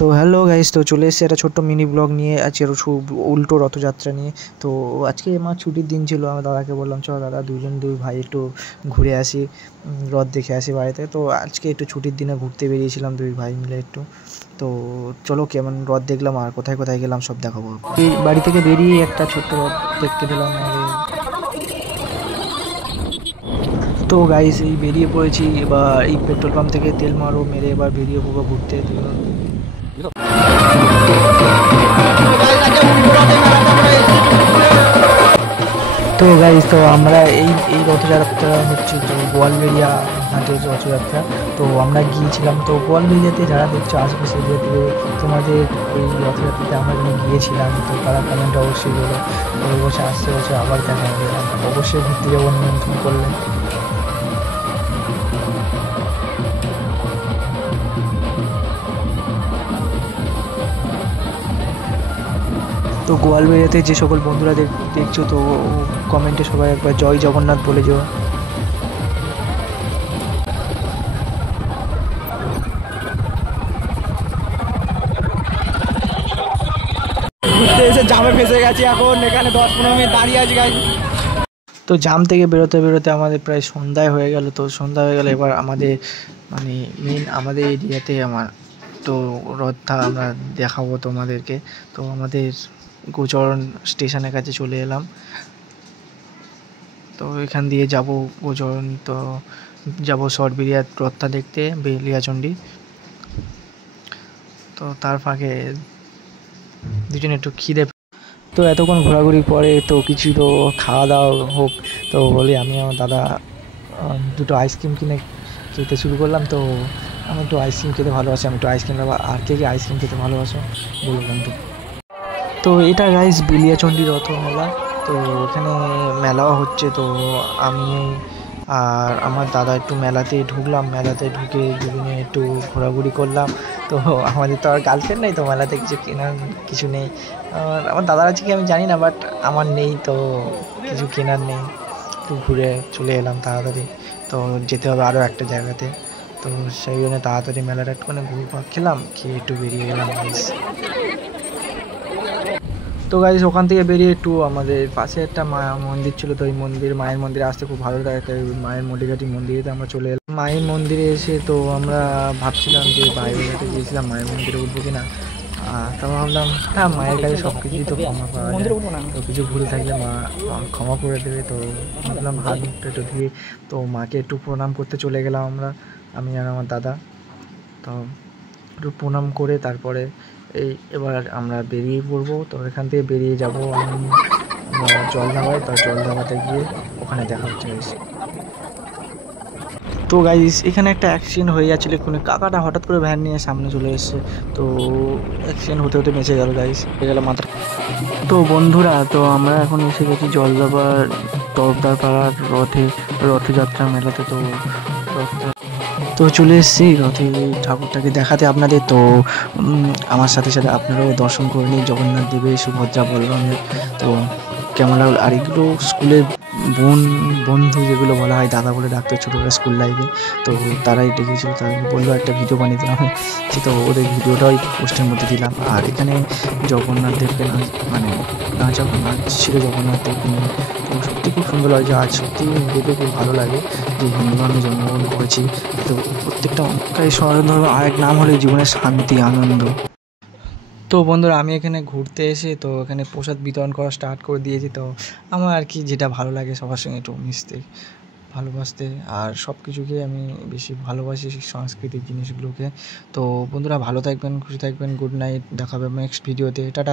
তো hello guys, তো চলে এসেছে একটা ছোট্ট মিনি ব্লগ নিয়ে। আজকে উল্টো রথযাত্রা নিয়ে। তো আজকে আমার ছুটির দিন ছিল, আমার দাদাকে বললাম চল দাদা দুই ভাই একটু ঘুরে আসি, রথ দেখে আসি বাড়িতে। তো আজকে একটু ছুটির দিনে ঘুরতে বেরিয়েছিলাম দুই ভাই মিলে একটু। তো চলো কেমন রথ দেখলাম আর কোথায় কোথায় গেলাম সব দেখাবো। এই বাড়ি থেকে বেরিয়ে একটা ছোট্ট রথ দেখতে পেলাম আমাদের। তো গাইস এই বেরিয়ে পড়েছি, এবার এই পেট্রোল পাম্প থেকে তেল মারো মেরে এবার বেরিয়ে পড়বো ঘুরতে। তো গাইস তো আমরা এই এই রথযাত্রা হচ্ছে তো গোয়ালবেড়িয়া হাটের রথযাত্রা। তো আমরা গিয়েছিলাম, তো গোয়ালবেড়িয়াতে যারা দেখছো আশেপাশে এরিয়া থেকে তোমাদের এই রথযাত্রাতে আমরা গিয়েছিলাম, তো তারা কমেন্টে অবশ্যই বলো। তো এই বছর আসছে বছর আবার দেখা হবে, অবশ্যই ঘুরতে যাবো নিমন্ত্রণ করলে। তো গোয়ালবেড়িয়াতে যে সকল বন্ধুরা দেখছো তো কমেন্টে সবাই একবার জয় জগন্নাথ বলে যাও। ঘুরতে এসে জামে ফেসে গেছি, এখন এখানে 10-15 মিনিট দাঁড়িয়ে আছি গাইস। তো জাম থেকে বেরোতে বেরোতে আমাদের প্রায় সন্ধ্যায় হয়ে গেল। তো সন্ধ্যা হয়ে গেলে এবার আমাদের মানে মেন আমাদের এরিয়াতে আমার তো রথটা আমরা দেখাবো তোমাদেরকে। তো আমাদের গোচরণ স্টেশনের কাছে চলে এলাম। তো এখান দিয়ে যাব গোচরণ, তো যাব সরবেরিয়া রথটা দেখতে, বেলিয়াচণ্ডী। তো তার ফাঁকে দুজনে একটু খিদে, তো এতক্ষণ ঘোরাঘুরি পরে তো কিছু তো খাওয়া দাওয়া হোক। তো বলি আমি আমার দাদা দুটো আইসক্রিম কিনে খেতে শুরু করলাম। তো আমি একটু আইসক্রিম খেতে ভালোবাসি, আমি একটু আইসক্রিম খাবো। আর কে কে আইসক্রিম খেতে ভালোবাসো বলো বন্ধু। তো এটা গাইস বেলিয়াচণ্ডী রথ মেলা। তো এখানে মেলাও হচ্ছে। তো আমি আর আমার দাদা একটু মেলাতে ঢুকলাম, মেলাতে ঢুকে দুজনে একটু ঘোরাঘুরি করলাম। তো আমাদের তো আর গার্লফ্রেন্ড নেই, তো মেলাতে কিছু কেনার কিছু নেই। আমার দাদার আছে কি আমি জানি না, বাট আমার নেই, তো কিছু কেনার নেই। একটু ঘুরে চলে এলাম তাড়াতাড়ি, তো যেতে হবে আরও একটা জায়গাতে। তো সেই জন্য তাড়াতাড়ি মেলাটা একটুখানি ঘুরপাক খেলাম, খেয়ে একটু বেরিয়ে গেলাম গাইস। তো গাইস ওখান থেকে বেরিয়ে একটু আমাদের পাশে একটা মন্দির ছিল, তো ওই মায়ের মন্দিরে আসতে খুব ভালো লাগে, তাই মায়ের মন্দিরঘাটি মন্দিরেতে আমরা চলে এলাম। মায়ের মন্দিরে এসে তো আমরা ভাবছিলাম যে বাইরে ঘাটে গিয়েছিলাম মায়ের মন্দিরে উঠবো কিনা। তারপর ভাবলাম হ্যাঁ মায়ের কাছে সব কিছুই তো ক্ষমা পাওয়া যায়, তো কিছু ভুল থাকলে মা ক্ষমা করে দেবে। তো ভাবলাম হাত মুখটা একটু ধুয়ে তো মাকে একটু প্রণাম করতে চলে গেলাম আমি আর আমার দাদা। তো একটু প্রণাম করে তারপরে এবার আমরা বেরিয়ে পড়বো। তো এখান থেকে বেরিয়ে যাবো আমরা জলদাপাড়ায়। তো জলদাপাড়াতে গিয়ে ওখানে দেখা হচ্ছে গাইস। তো গাইস এখানে একটা অ্যাক্সিডেন্ট হয়ে যাচ্ছিল, এক্ষুনি কাকাটা হঠাৎ করে ভ্যান নিয়ে সামনে চলে এসছে। তো অ্যাক্সিডেন্ট হতে হতে বেঁচে গেল গাইস, হয়ে গেল মাথা। তো বন্ধুরা তো আমরা এখন এসে গেছি জলদাপাড়ার তরফদারপাড়ার রথযাত্রা মেলাতে। তো তো চলে এসেছি রথে ঠাকুরটাকে দেখাতে আপনাদের। তো আমার সাথে সাথে আপনারাও দর্শন করে নিন জগন্নাথ দেবের, সুভদ্রা বলরামের। তো কেমন লাগলো। আর এগুলো স্কুলের বন্ধু যেগুলো বলা হয়, দাদা বলে ডাকতো ছোটোবেলা স্কুল লাইফে। তো তারাই ডেকেছিল, তাদের বললো একটা ভিডিও বানিয়ে দিলাম, তো ওদের ভিডিওটাই পোস্টের মধ্যে দিলাম। আর এখানে জগন্নাথ দেবকে নাচ ছিল জগন্নাথ দেবকে নিয়ে। তো সত্যি খুব সুন্দর লাগে, আজ সত্যি দেখে খুব ভালো লাগে যে হিন্দু আমি জন্মগ্রহণ করেছি। তো প্রত্যেকটা সনাতন ধর্মের আরেক নাম হলো জীবনের শান্তি আনন্দ। তো বন্ধুরা আমি এখানে ঘুরতে এসে তো এখানে প্রসাদ বিতরণ করা স্টার্ট করে দিয়েছি। তো আমার আর কি যেটা ভালো লাগে সবার সঙ্গে একটু মিশতে, ভালোবাসতে, আর সব কিছুকে আমি বেশি ভালোবাসি সাংস্কৃতিক জিনিসগুলোকে। তো বন্ধুরা ভালো থাকবেন, খুশি থাকবেন, গুড নাইট, দেখা হবে নেক্সট ভিডিওতে, টাটা।